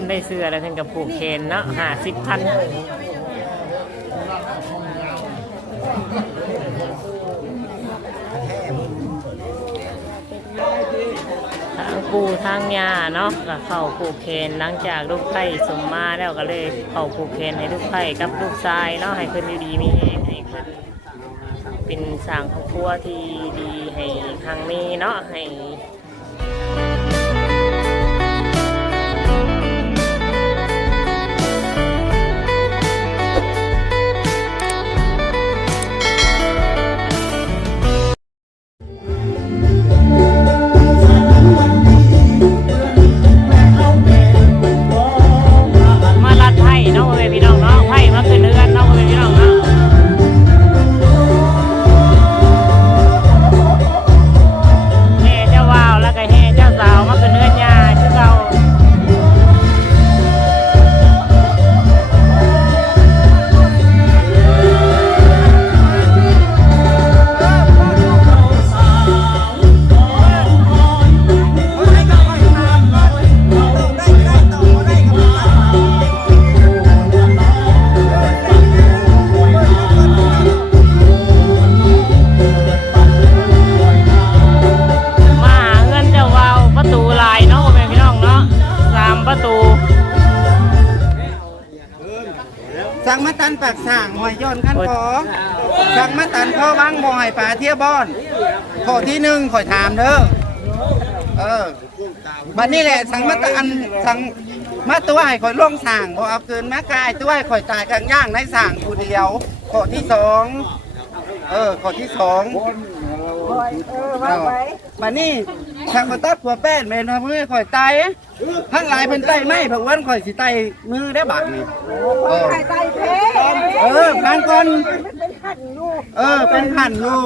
พิ่นได้เสื้อแล้วเพิ่นก็ผูกเคนเนาะห้าสิบพันทางปูทางยาเนาะก็เข้าผูกเคนหลังจากลูกไผ่สมมาแล้วก็เลยเข้าผูกเคนให้ลูกไผ่กับลูกชายเนาะให้เพิ่นอยู่ดีมีแรงให้เพิ่นเป็นสร้างครอบครัวที่ดีให้ทางนี้เนาะให้ บอนขอที่หนึ่งขอยถามเด้อเออบัดนี้แหละสั่งมาตันสั่งมาตัวให้ข่อยล่วงสั่งบ่เอาเกินมากายตัวให้ข่อยตายกลางย่างในสั่งผู้เดียวขอที่สองเออขอที่สองเอาบัดนี้ สั่งมาตัดหัวแป้นแม่นว่ามือข่อยตายทั้งหลายเพิ่นไตไหมเพราะวันข่อยสิไตมือได้บาดนี้เออใจเพเออพันก่อนเป็นขันลูกเออเป็นพันอยู่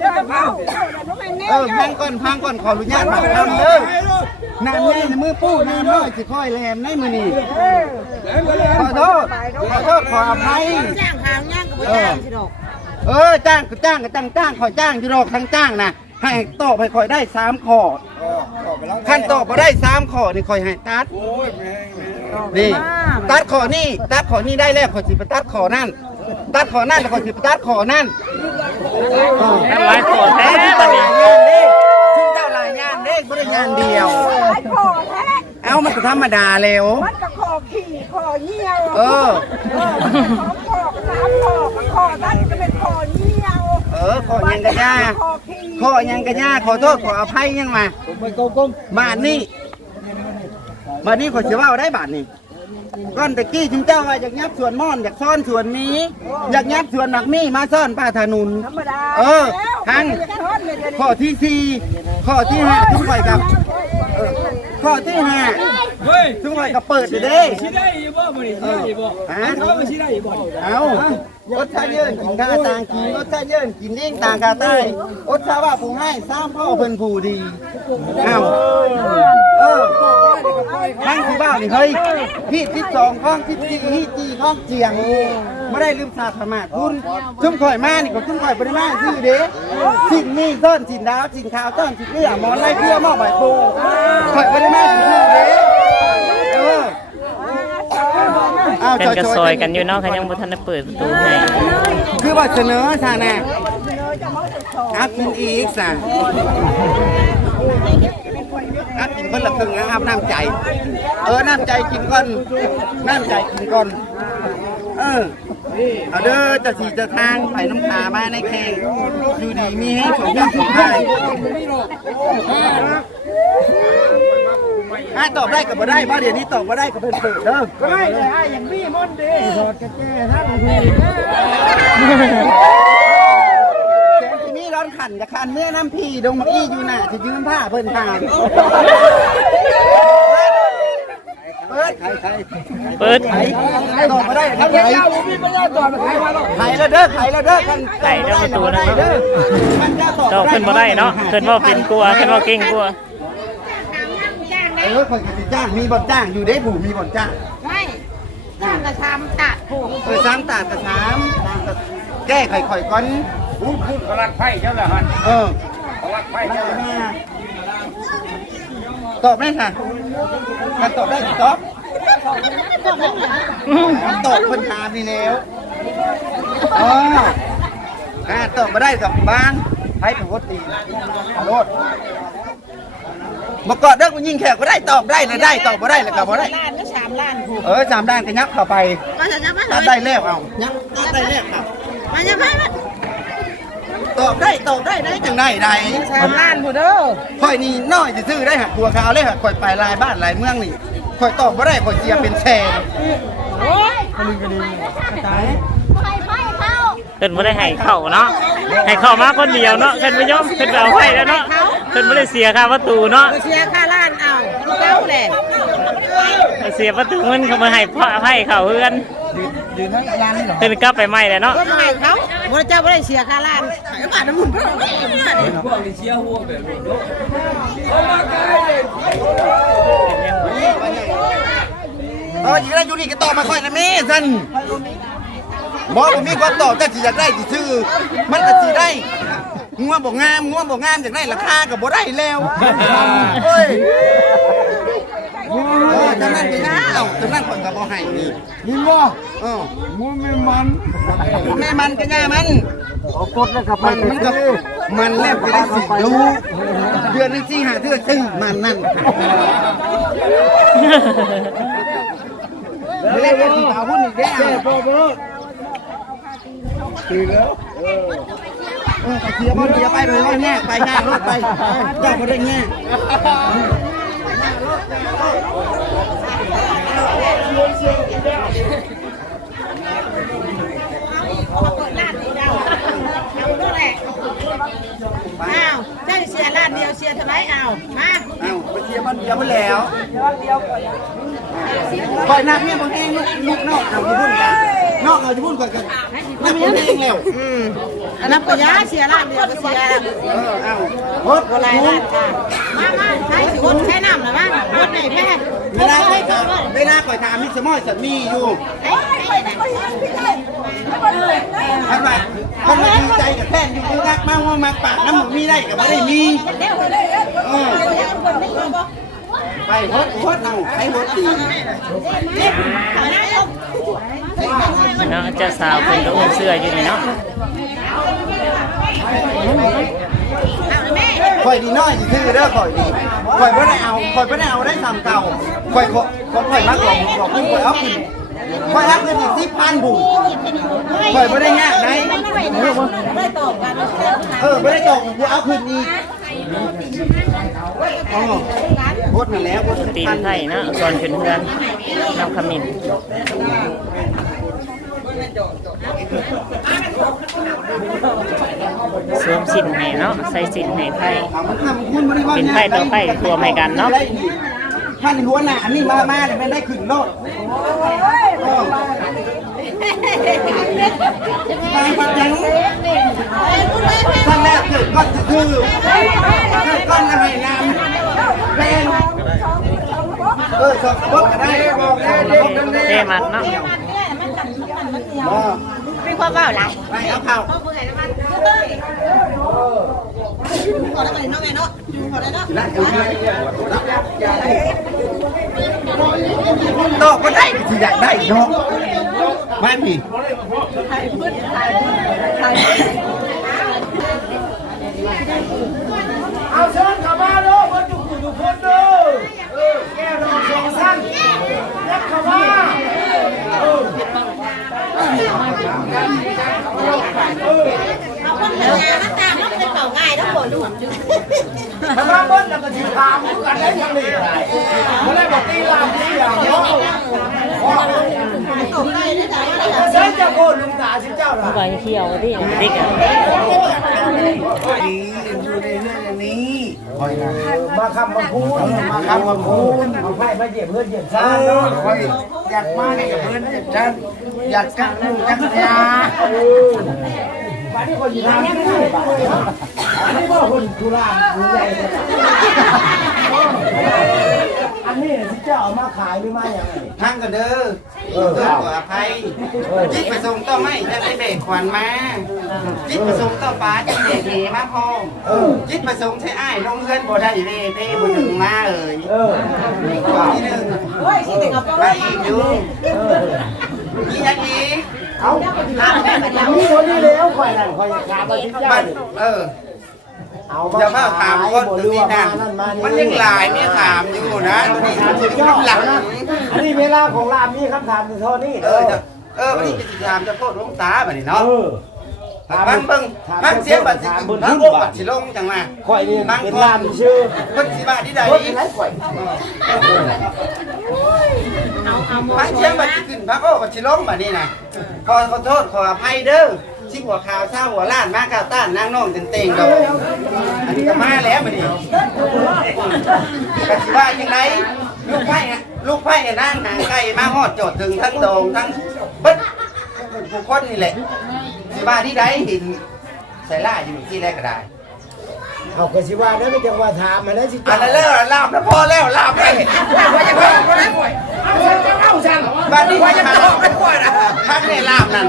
เดินเข้าเข้าแต่ทำไมแน่เออพังก่อนพังก่อนขออนุญาตพังทำเด้อน้ำใหญ่ในมือปู้น้ำน้อยสิค่อยแลมในมือนี่ขอโทษขอโทษขออภัยจ้างหางย่างกับจ้างสิดอกเออจ้างก็จ้างก็จ้างจ้างขอจ้างอยู่ดอกทั้งจ้างนะ ให้ตอบให้คอยได้สามข้อขั้นตอบมาได้สามข้อนี่คอยให้ตัดนี่ตัดข้อนี่ตัดข้อนี่ได้แล้วขอสิไปตัดข้อนั่นตัดข้อนั่นแล้วขอสิไปตัดข้อนั่นทำไมโกรธแท้ซึ่งบัเจ้าดหนี้ลายงานเด้ซึ่งเจ้าหลายงานเด้บ่ได้งานเดียวไอ้คอแท้เอ้ามันก็ธรรมดาแล้วมันก็คอขี่คอเหี่ยวเออสองคอสามคอคอนั่นก็เป็นคอเหี่ยวเออขอยังกะย่าคอขี่ขอยังกะย่าขอโทษขออภัยยังมาบาทนี่บาทนี่ขอเสียว่าได้บาทนี่ก้อนตะกี้ชุมเจ้าว่าอยากยับสวนม่อนอยากซ่อนสวนนี้ อยากยับสวนหนักมี่มาซ่อนป้าถนุนธรรมดาเออทั้งช้อนเลยเดี๋ยวนี้ข้อที่สี่ข้อที่ห้าทุกฝ่ายกับเออข้อที่ห้าเฮ้ยทุกฝ่ายกับเปิดอยู่เด้ชี้ได้อยู่บ่มื้อนี้ชี้ได้อยู่บ่ฮะเขามาชี้ได้อยู่บ่เอา รถชาเยินกินข้าต่างกินรถชาเยินกินเลี้ยงต่างกาใต้รถชาว่าผู้ให้สร้างพ่อเพิ่นผู้ดีเอาเออทั้งที่บ้านนี่เฮ้ยพี่ที่สองข้องที่สี่ที่จีข้องเจียงไม่ได้ลืมศาสตร์ธรรมะคุณชุ่มข่อยมานี่ก็ชุ่มข่อยปริมาชื่อเด้สิ่งนี้ต้นสินดาวสินขาวต้นสินเลือมอนไล่เพื่อมอบใบปูข่อยปริมาชื่อเด้เออาเป็นกระๆซอยกันอยู่เนาะเขายังบ่ทันได้เปิดประตูให้คือว่าเสนอซะนะอากินอีกซะอากินคนละครึ่งนะอาบน้ำใจ เออน้ำใจกินก่อนน้ำใจกินก่อนเออเอาเด้อจะสีจะทางไปน้ำตามาในแข่งอยู่ดีมีให้สมยอดสุดท้ายถ้า ตอบได้กับบ่ได้เพราะเดี๋ยวนี้ตอบบ่ได้ก็เป็นเปิดเด้อก็ได้เลยอะอย่างนี้มันดีถอดกระแจทั้งทีแสนที่นี่ร้อนขันกับคันเมื่อน้ำพี่ดงมักอี้อยู่น่ะจะยืมผ้าเพิ่นทางเปิดไข่ไข่เปิดไข่ตอบมาได้ไข่ไข่มีปัญญาจอดมาขายมาแล้วไข่แล้วเด้อไข่แล้วเด้อกันไข่แล้วประตูนะเด้อเจ้าขึ้นบ่ได้เนาะขึ้นว่าเป็นกลัวขึ้นว่าเก่งกลัว ออคนกติจ้างมีบ่อนจ้างอยู่ได้ผู้มีบ่อนจ้างไม่จ้างกระชำตัดผูกเออสามตาดกระสามตามกระแก้ไข่ข่อยก่อนพูดพูดเขาลักไผ่เจ้าละหันเออเขาลักไผ่ไล่เจ้าละมาตอบได้ค่ะถ้าตอบได้ก็ตอบตอบคนถามนี่แล้วอ๋ออ่าตอบมาได้สองบ้างให้เป็นคนตีขอโทษ มาเกาะเด้อกูยิงแขกก็ได้ตอบได้เลยได้ตอบมาได้เลยกับมาได้ ล้านก็สามล้านผูกเออสามด้านก็ยับเข้าไปมาจะจะมาเลตัดยได้แล้วเอายับตัดได้แล้วครับมาจะมาตอบได้ตอบได้ได้จังได้ได้สามล้านผูเด้อค่อยนี่น้อยซื่อๆได้หักตัวขาวเลยหักค่อยไปลายบ้านลายเมืองนี่ค่อยตอบบ่ได้ค่อยเสียเป็นแสนโอ้ยเพิ่นบ่ได้ให้เข้าเนาะให้เข้ามาคนเดียวเนาะเพิ่นบ่ยอมเพิ่นเอาไว้แล้วเนาะ เพิ่นบ่ได้เสียค่าประตูเนาะเสียค่าล้านเอาเก้าแหละเสียประตูเงินเขามาให้พระให้เขาเฮือนยืนให้ยันเหรอเพิ่นกลับไปใหม่แล้วเนาะก็ให้เขาบริเจ้าไม่ได้เสียค่าล้านบาทน้ำมันเพิ่มพวกนี้เชียร์หัวแบบนี้เนาะเอามาไกลเลยเอออยู่ได้อยู่นี่ก็ตอบมาค่อยนะแม่ซั่นบ่บ่มีความตอบแต่สิอยากได้สิซื้อมันก็สิได้ งัวบ่งามงัวบ่งามอยากได้ราคาก็บ่ได้แล้วเฮ้ยเออจังนั้นก็ยาวจังนั้นข่อยก็บ่ให้นี่มึงว่าเออมึงไม่มันแม่มันก็ย่ามันเอากดแล้วกับมันมันก็มันแล้วไปได้สิรู้เดือนหนึงสี่หาเทื่อซื้อมันนั่นไม่ได้ว่าสิเอาหุ้นอีกแล้วแก่พอไปแล้วตื่นแล้ว เสียร์บ่เคลียไปเลยว่าแง่ไปแง่รถไปเจ้าบ่ได้แง่อ้าวเจ้าเสียล้านเดียวเสียเท่าไรเอามาเอ้าไปเคลียร์บ่เดียวไปแล้วปล่อน คอยน้ำเนี่ยบ่แห้งลูกลูกนอกเอาอยู่พุ่นกันนอกเอาอยู่พุ่นก่อนกันน้ำบ่แห้งแล้วอืมอันนั้นก็ยาเสียล้านเดียวก็เสียแล้วเออเอาโคตรก็หลายล้านะมามาใช้สิคนใช้น้ำหรือมั้งคนไหนแพ้เวลาไปถามเวลาไปถามมิสมอยสัตว์มีอยู่เอ้ยเอ้ท่านว่าท่านว่าดีใจกับแท่นอยู่คือรักมากว่ามาปากน้ำหมูมีได้กับไม่ได้มีเออ ไปโคตรโคตรเอาไปโคตรตีเนาะเจ้าสาวเพิ่นก็อุ้มเสื้ออยู่นี่เนาะข่อยดีน้อยสิซื้อเด้อข่อยดีข่อยไม่ได้เอาข่อยไม่ได้เอาได้สามเก่าข่อยข่อยข่อยมากกว่าบอกคุณข่อยเอาขึ้นข่อยเอาขึ้นอีกสิบพันบุญข่อยไม่ได้ยากไหนเออไม่ได้จบกูเอาขึ้นอีก อ๋อโคตรมาแล้วโคตรตีนไผ่นะก่อนขึ้นเฮือนนำขมิ้นสวมสินให้เนาะใส่สินให้ไผ่เป็นไพ่ต่อไพ่ตัวใหม่กันเนาะท่านหัวหน้าอันนี้มามาเนี่ยไม่ได้ขึ้นโลด ตายปัจจังท่านแรกเกิดก้อนคือเกิดก้อนอะไรน้ำแรงเออสอบพวกก็ได้บอกได้เด็กนั่นเองเทมัดเนาะมีความว่าอะไรไปเอาเข่าขอได้ไหมน้องไงเนาะขอได้เนาะตอกก็ได้ที่อยากได้เนาะ ไม่มีเอาเชิญกลับมาเด้อมาจุกทุกคนเด้อเออแก้วเราสองสั้นยักเข้ามาเอาคนเดียวมาตามแล้วเป็นเป่า ง่ายแล้วปวดหัวถ้ามาเบิ้ลแล้วก็สิถามกันได้ยังไงบ่ได้บอกตีลามตีอย่างเนาะตกได้ได้แต่ว่าเชิญจะโกนลุงตาสิเจ้าล่ะใบเขียวดิดิกอะดีอยู่ในเรื่องนี้มาคำมาพูดมาคำมาพูดเอาไพ่มาเหยียบเพื่อนเหยียบเอซ่าอเนาะคอยากมาให้กับเพื่อนฉันอยากกักลูกกักยา วันนี้คนอยู่ทางนี้อันนี้ว่าคนทุรานผู้ใหญ่อันนี้ที่เจ้าเอามาขายหรือไม่ยังไงทั้งกันเด้อเออเด้อขออภัยจิตประสงค์ต่อไม่จะได้เบรกขวัญมาจิตประสงค์ต่อป้าจะเบรกเอมาพองเออจิตประสงค์ใช้อ้ายลงเงินบ่ได้เด้เต้บ่ถึงมาเอ่ยเออข้อที่หนึ่งโอ้ยสิแต่งกับมาอีกอยู่นี่ยังอีก เอามีคนนี้แล้วคอยนั่นคอยถามมาที่เจ้านเออเอามาอย่ามาถามคนตัวรู้นี้ว่นั่มานนั่นมันยังหลายเนี่ยถามอยู่นะตัวนี้ถามที่ยังเจ้าหลังอันนี้เวลาของรามมีคำถามเท่านี้เออจะเออวันนี้จะถามจะโทษหลวงตาแบัดนี้เนาะเออฟังเบิ่งฟังเสียบัดสิขึ้นพังโลกบัดสิลงจังมาข่อยนี่เป็นรามชื่อเพิ่นสิมาที่ใดคนไหนข่อย ฟังเสียงบัดสิขึ้นพังโลกบัดสิลงบัดนี้นะขอขอโทษขออภัยเด้อชิหัวข่าวเศร้าหัวล้านมากาวต้านนางน้องเต็งๆดอกอันนี้ก็มาแล้วบัดนี้ก็สิว่าจังไดลูกไผ่อะลูกไผ่เนี่ยนั่งหางไก่มาฮอดโจทย์ถึงทั้งโดงทั้งเบิดผู้คนนี่แหละสิว่าที่ใดเห็นใส่ล่าอยู่ที่แรกก็ได้ เอาก็สิว่านั้นไม่จังว่าถามมาแล้วสิอันนั้นแล้วลาบแล้วพอแล้วลาบไปว่าจะพอแล้วป่วยเอาจังบ้านนี้ว่าจะพอไม่ป่วยนะพักในลาบนั่น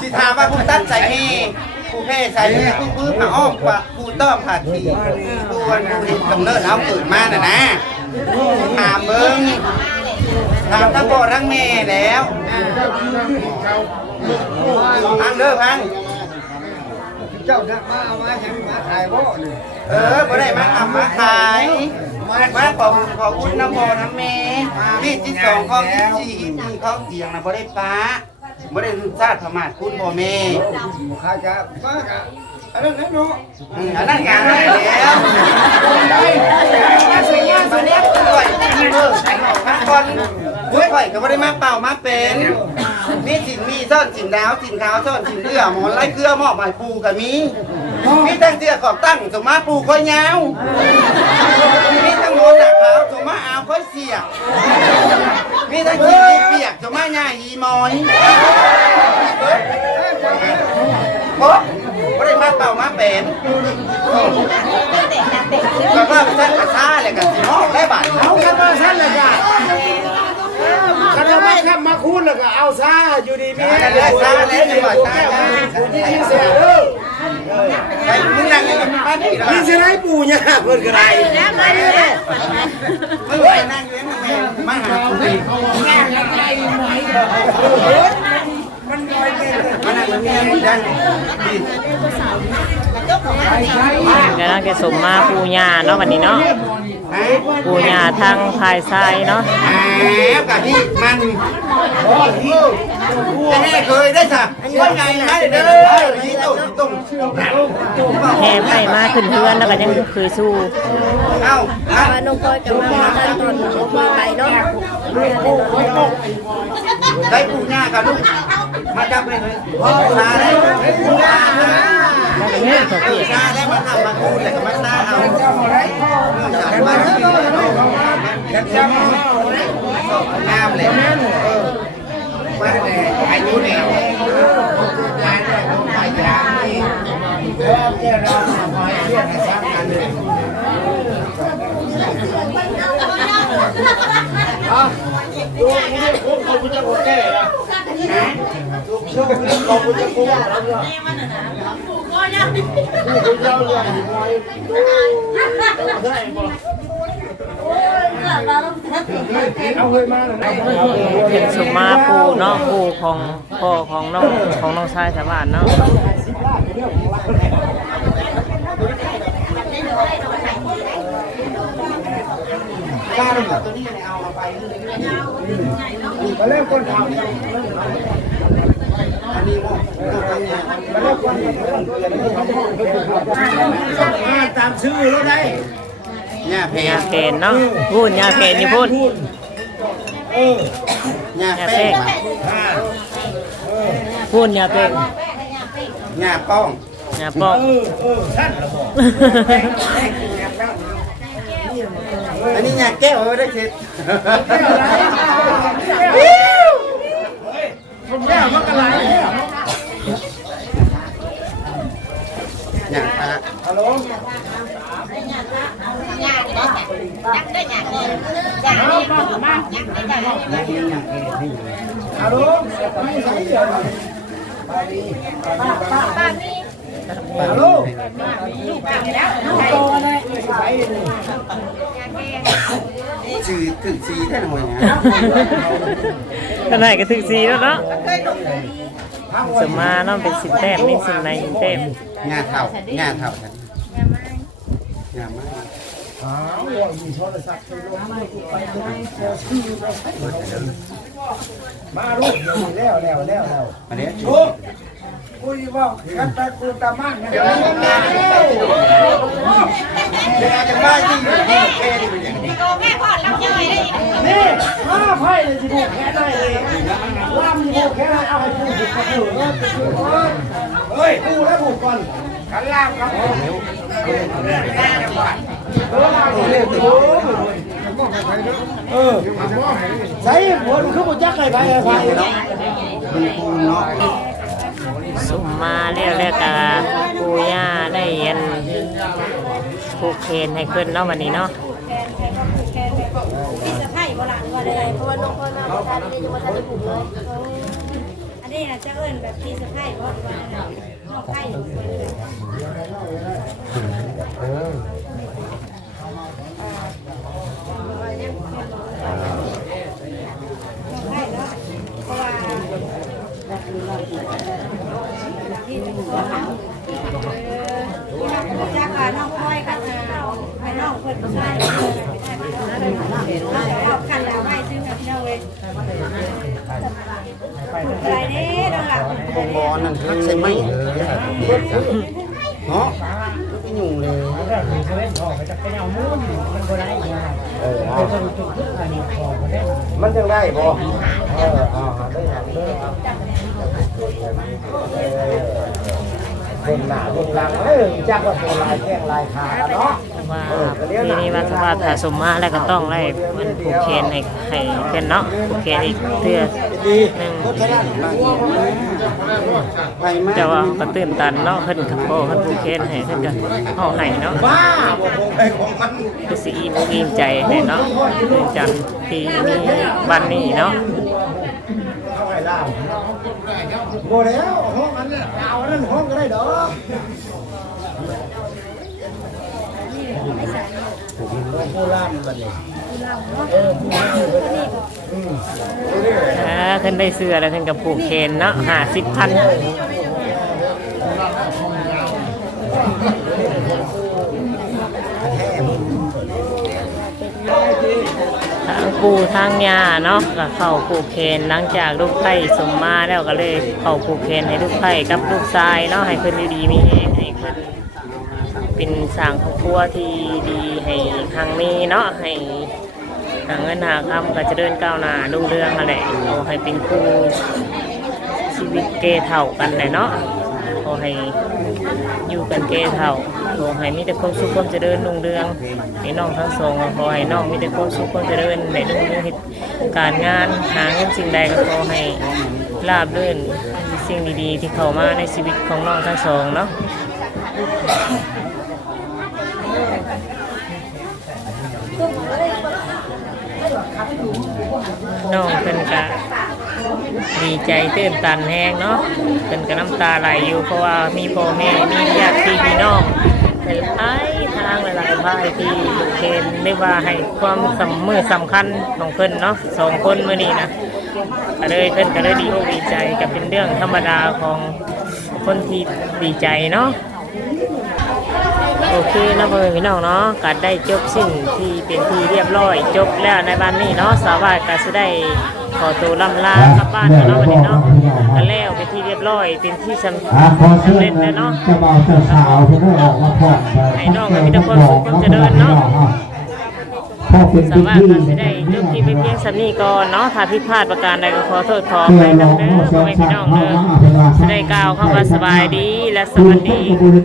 สิถามว่าผู้ตั้งใจมีผู้เพ่ใส่มีผู้พื้นมาอ้อมกว่าผู้ต้อมผัดขี่ผู้วันผู้เห็นกำเนิดเอาเกิดมาน่ะนะถามเบิ้งถามทั้งพ่อทั้งแม่แล้วพังเด้อพัง เจ้านักมาเอามาแข่งมาขายบ่นี่เออบ่ได้มาทำมาขายมาขอบุญขอคุณน้ำพอน้ำเมย์ที่ที่สองข้อที่สี่ที่ข้อเสียงนะบ่ได้ป้าบ่ได้ลืมชาติพมาทคุณพ่อแม่ข้าจะมากะอันนั้นเนาะอันนั้นงานได้แล้วได้มาสวยงามมาเนี้ยก่อยเออมาก่อนด้วยก่อยก็บ่ได้มาเป่ามาเป็น มีสินมีซ่อนสินดาวสินขาวซ่อนสินเลือหมอนไล่เครือหมอบหมายปูก็มีมีตั้งเตี้ยขอบตั้งสมมาปูค่อยยาวมีทั้งโมหนักแล้วสมมาอาวค่อยเสียกมีทั้งขี้เปียกสมมาหญ้ายีมอยโอ้ไม่ได้มาเป่ามาเป็นก็ว่าไปสั้นกระซ่าเลยกันสิห้องได้บาทเอากันมาสั้นเลยจ้ะกันเอาไม่ครับมาคูณแล้วก็เอาซาอยู่ดีมีกัน เลยซ่าแล้วจังหวัดซ่าผู้ที่เสียเด้อไอ้มึงนั่งอยู่กับบ้านนี่หรอนี่สิไปู่เนี่ยเพิ่นก็ได้มึงไปนั่งอยู่นั่นแม่มาหาคุณเองมานั่งอยู่นี่มึงได้ดีกำลังจะสมมาปูญาเนาะวันนี้เนาะ ปูญาทางภายซ้ายเนาะแอบกะที่มันจะให้เคยได้สักว่าไงได้เด้อนี่ตุ่มตุ่มแห่ไปมาขึ้นเพื่อนแล้วก็ยังเคยสู้เอ้าฮะน้องก้อยจะมามาตอนน้องก้อยไปเนาะได้ปูหน้ากับลูกมาจับเลยเลยตาได้ปูหน้า ปูหน้าได้มาทำมาคูดเลยมาตาเอาสามวันที่งามเลยมาอายุเนี่ยแล้วแกเราขอให้เรียนให้ซ้ำกันเลยเป็นสมมาปูเนาะปูของพ่อของน้องของน้องชายสาวานเนาะตัวนี้เอาไป มาเล่นคนทำอันนี้ตัวไปเนี่ยมาเล่นคนอ่าตามชื่อแล้วได้เนี่ยเพยาเพนเนาะพูดยเพนนี่พูดเนี่ยยาแป้เป้งพูดยาเป้งเนี่ยป้องยาป้องสั้นละบอก อันนี้เนี่ยแก้วเอาไว้ได้เช็ดผมแย่มากระไรเนี่ย เนี่ยปลา ฮัลโหล ฮัลโหลไม่ใช่เหรอฮัลโหล สีถึ งสีได้หน่อยนะขนาดก็ถึงสีแล้วเนาะสมมาเนาะเป็นสิบแต้มนี่สิบในสิบแต้มงาเท่างาเท่ากันงามมากอ้าวว่ามีโทรศัพท์ลงมาไปเลยเสียชื่อเลยมาลูกเดี๋ยวนี้แล้วแล้วแล้วแล้วอันนี้ลูกคุยว่ากันไปกูตามั่งนะเดี๋ยวนี้มาแล้วเดี๋ยวจะมาที่อยู่ ที่เคดีเป็นอย่างนี้นี่มาไพ่เลยสิบุกแค่ได้เลยล่ามสิบุกแค่ได้เอาให้กูบุกกระถือเออไปถือก่อนเฮ้ยกูแล้วบุกก่อนขันล่ามครับผมเออล่ามเร็วตัวเออใส่หัวมันคือบุจักไก่ไปไปเนาะคุณครูเนาะสมมาแล้วแล้วก็ปูย่าได้เย็นผูกเคนให้ขึ้นเนาะวันนี้เนาะ พี่สะพ้ายโบราณ ว่าเลยเพระว่าน้องคนมาบ่ทันได้บ่ทันได้ปลูกเลยอันนี้อาจจะเอิ้นแบบพี่สะพ้ายบ่ว่าน้องไผ่น้องไข่เพราะว่าที่เป็นตัวเขาเออที่เรารู้จักว่าน้องพลอยกับให้น้องเพิ่นผู้ชายเออไม่ได้เอากันแล้วไม่ซึ่งแบบพี่น้องเว้ยอะไรเด้อน้องหลั บบงบอนั่นทักใช่ไหมเลยเนาะไม่ยุ่งเลยมันยังได้บ่เออเอาได้ทำเลยเบิ่งหน้าเบิ่งหลังเอ้ยจักว่าตัวลายแข้งลายขาเนาะ ว่าปีนี้ว่าถ้าว่าถ้าสมมาแล้วก็ต้องได้มันผูกเคนให้ให้เพิ่นเนาะผูกเคนอีกเทื่อหนึงไปมาแต่ว่าก็ตื่นตันเนาะเพิ่นก็บ่เพิ่นผูกเคนให้เพิ่นก็เฮาให้เนาะบ้าบ่คงไปของมันคือสิอิ่มอกอิ่มใจให้เนาะตื่นจันทร์ที่มีวันนี้เนาะเอาให้ล่ามบ่แล้วห้องอันนั้นเอาอันนั้นห้องก็ได้ดอก โบราณบัดนี้เออผู้ล่ามอืมอ่าเพิ่นได้เสื้อแล้วเพิ่นก็ผูกเคนเนาะ50,000ทางปูทางยาเนาะก็เข้าผูกเคนหลังจากลูกไผ่สมมาแล้วก็เลยเข้าผูกเคนให้ลูกไผ่กับลูกชายเนาะให้เพิ่นอยู่ดีมีแรง เป็นสร้างครอบครัวที่ดีให้ทางนี้เนาะให้หาเงินหาคำก็จะเดินก้าวหน้ารุ่งเรืองอะไรเอาให้เป็นครูชีวิตเกเท่ากันเลยเนาะขอให้อยู่กันเกเท่าขอให้มีแต่ความสุขความเจริญรุ่งเรืองให้น้องทั้งสองขอให้น้องมีแต่ความสุขความเจริญในรุ่งเรืองการงานหาเงินสิ่งใดก็ขอให้ราบรื่นสิ่งดีๆ ที่เข้ามาในชีวิตของน้องทั้งสองเนาะ น้องเพิ่นก็ดีใจตื่นตันแห้งเนาะเพิ่นก็น้ำตาไหลอยู่เพราะว่ามีพ่อแม่มีญาติพี่มีน้องหลายทางหลายๆภายที่ลูกเคนได้ว่าให้ความสำมือสำคัญของเพิ่นเนาะสองคนเมื้อนี้นะก็เลยเพิ่นก็เลยดีอกดีใจก็เป็นเรื่องธรรมดาของคนที่ดีใจเนาะ โอเคนะพ่อแม่พี่น้องเนาะก็ได้จบสิ่งที่เป็นที่เรียบร้อย จบแล้วในบ้านนี้เนาะสาวาสก็จะได้ขอตัวลำลากลับบ้านเนาะวันนี้เนาะก็แล้วเป็นที่เรียบร้อยเป็นที่สำอ่าขอเร็จแล้วเนาะเจ้าบ่าวเจ้าสาวที่ได้ออกมาพร้อมให้น้องมีแต่ความสุขความเจริญเนาะสาวาสธีก็จะได้ยกที่ไปเพียงสำนีก่อนเนาะถ้าผิดพลาดประการใดก็ขอโทษขออภัยนำเด้อพ่อแม่พี่น้องเด้อจะได้กล่าวคำว่าสบายดีและสวัสดี